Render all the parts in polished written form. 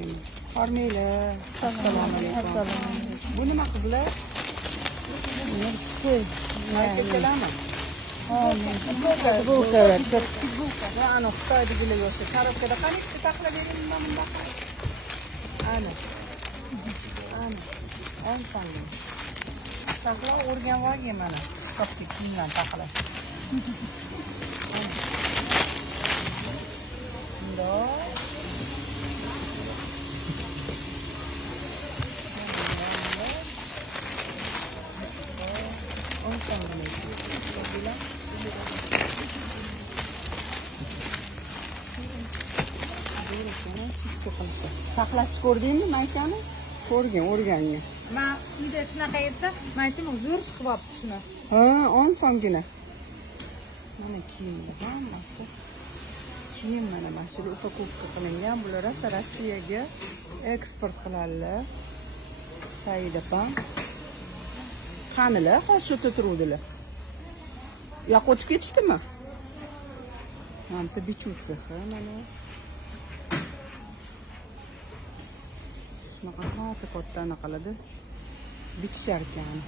doim. Hormanglar. Assalomu alaykum. Bu nima qizlar? Nishko'y. Marka kelami? Figurka. Figurka. Ana Xitoydagilar yo'sha. Korobkada qani ikkita taxlab bering bunda. Ana. 10 so'm. Taxla o'rgan olgan mana. Katta kiyimdan taxla. Bundoq. Taxlashni ko'rdingmi maykani? Ko'rgan, o'rgangan. Men uyda shunaqa edi. Men aytdim, zo'r chiqib olibdi shuni. Ha, 10 so'mgina. Mana kiyimlar hammasi. Kiyim mana shu upakovka qilingan. Bular esa Rossiyaga eksport qiladilar. Said opam. Qanilar, hozir shu yerda turuvdilar. Yo'q, o'tib ketishdimi? Mana bichuvsi, mana. Shunaqa katta anaqaladi. Bichishar ekan.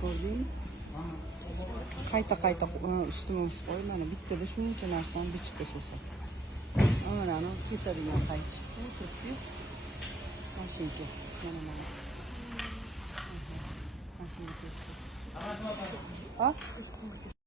Ko'rdingmi? Qayta ustma ust qo'y, mana bittada shuncha narsani bichib tashlashadi. Mana kesadigan qaychi. Turibdi. Mashinka. Mana. Mashinka.